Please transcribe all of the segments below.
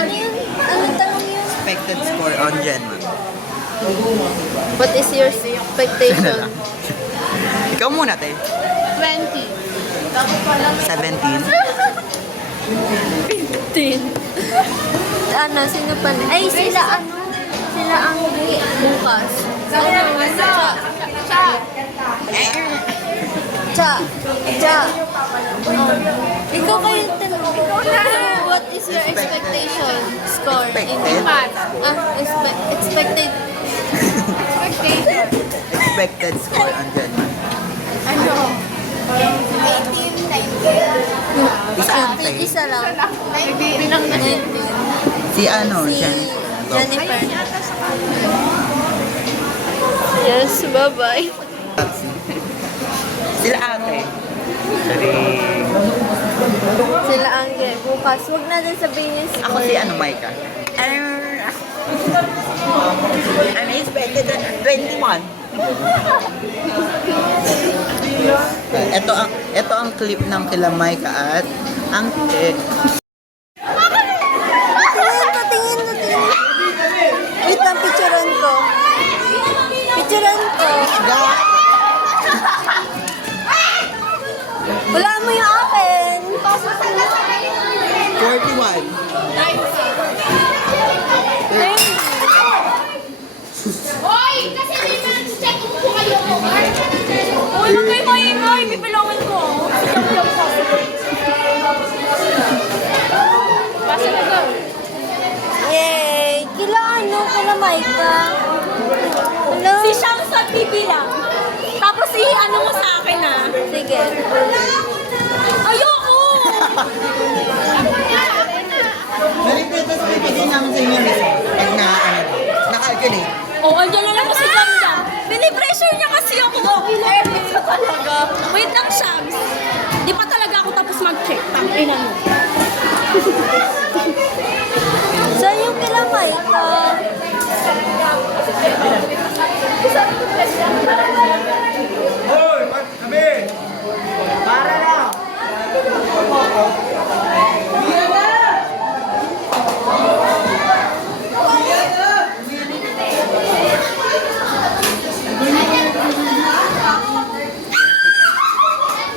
Ano yun? Anong tanong yun? Expected score on Gen 1. What is your expectation? Ikaw muna, te. 20. 17. 15. Ano, sino pa? Ay, sila ano? Sila ang bukas. Ano? Cha. Oh. Ikaw kayo tanong. What is your expectation score? Expected? Expected. Expected score on Gen 1. Ano? 18, 19. Isa lang, te. Isa lang. Bilang na 19. Si ano, Si Gen. Jennifer. Yes, bye-bye. Sila ate. Sorry. Sila ang bukas. Huwag natin sabihin yung Ako si ano, Micah. I'm expected at 21. Ito ang clip ng kila Micah at ang Patingin. Wait lang, picturean ko. Wala mo yung akin. 41. Hoy! Kasi may mga check po kayo. Uy, wag kayo maingay. Pipilawin ko. Pasa na ba? Yay! Kila Maika. Hello? Si Shang sa bibilang. Tapos ano mo sa akin ah. Sige. Ayoko! Nalipitas bibigyan namin sa inyo pag na-calculate. Oh, andyan na lang po si Ganda. Pinipressure niya kasi ako. Talaga. Wait lang, Shams. Di pa talaga ako tapos mag-check. Tangina mo. Saan yung kila Maika? Hoy, kami! Para lang!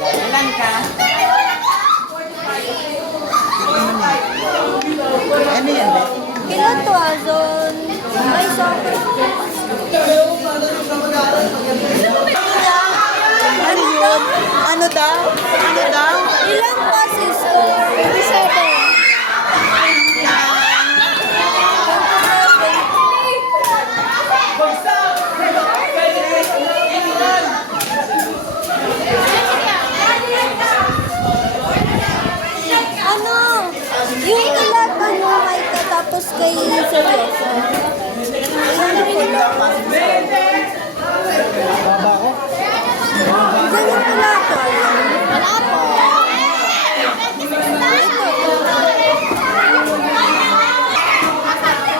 Ilan ka? Ano yan, be? Kila Tuazon. Ay, sorry. Ano yun? Ano daw? Ilan passes ko? 27. Ano? Yung ilan ano, Maika, tapos kay Seryoso. Diyan yung pilato. Wala po.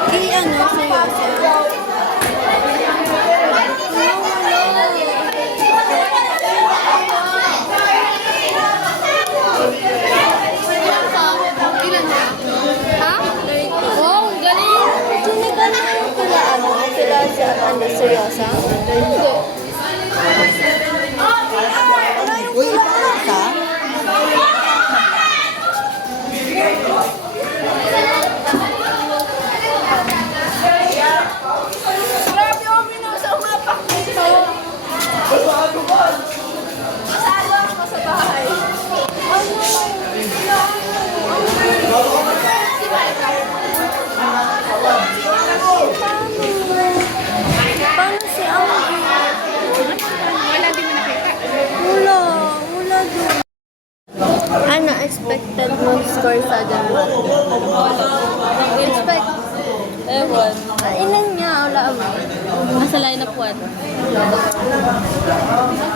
Kay ano, Seryoso. Ilan na? Ha? 30. Wow, galing. Sinigan mo yung kila ano, kila sa ano, Seryoso? Hindi. Uy, iparang ka? Grabe ako minusa umapak dito. Masalo ako sa bahay. Paano si Anggi? Wala din mo nakita. Wala doon. Ano, expected mong score sa January? Expect? Ewan. Ilan niya? Wala mo. Nasa line up 1.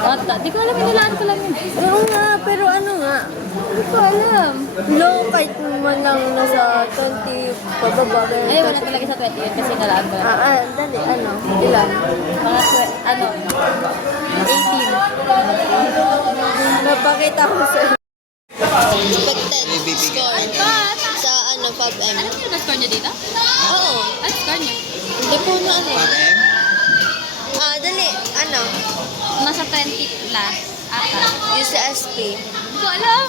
Ata, di ko alam, inilaan ko lang yun. Oo nga, pero ano nga? Hindi ko alam. Low kahit man lang nasa 20 pababa. Ay, wala talaga sa 20 yun kasi nalaan ko lang. Dali, ano? Ilan? Mga 18. Napakita ko sa expected score sa ano ano, Fab M. Alam niyo na score niyo dito? Oo. Ano score niyo? Hindi ko na ano. Pag M? Dali. Ano? Nasa 20 plus ata. UCSP. Hindi ko alam.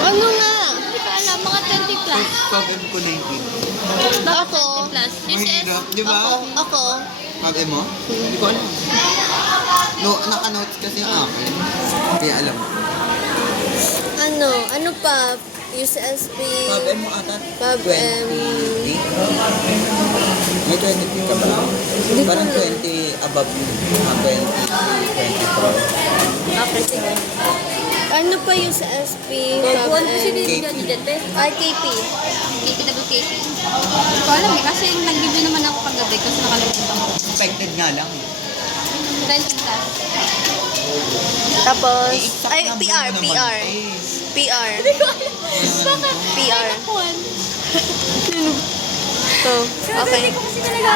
Ano nga? Hindi ko alam. Mga 20 plus. Pag M ko 19. Mga Ako. 20 plus. UCS. Mahirap, di ba? Ako. Pag M mo? Hindi ko alam. No, naka-notes kasi yung akin. Kaya alam ko. Ano pa? UCSP. Pag M mo ata? Pag M. 20. May 20 ka ba? Parang 20 above yun. 20, 24. Okay, sige. Ano pa UCSP? Pag M. RKP. KPWKP. Hindi ko alam eh. Kasi nag-review naman ako kagabi kasi nakalimutan ko. Expected nga lang. 20 plus. Tapos, Exact ay, number PR, mo naman, PR. eh. PR. Bakit? PR. Kuwan. So, okay. Kasi talaga.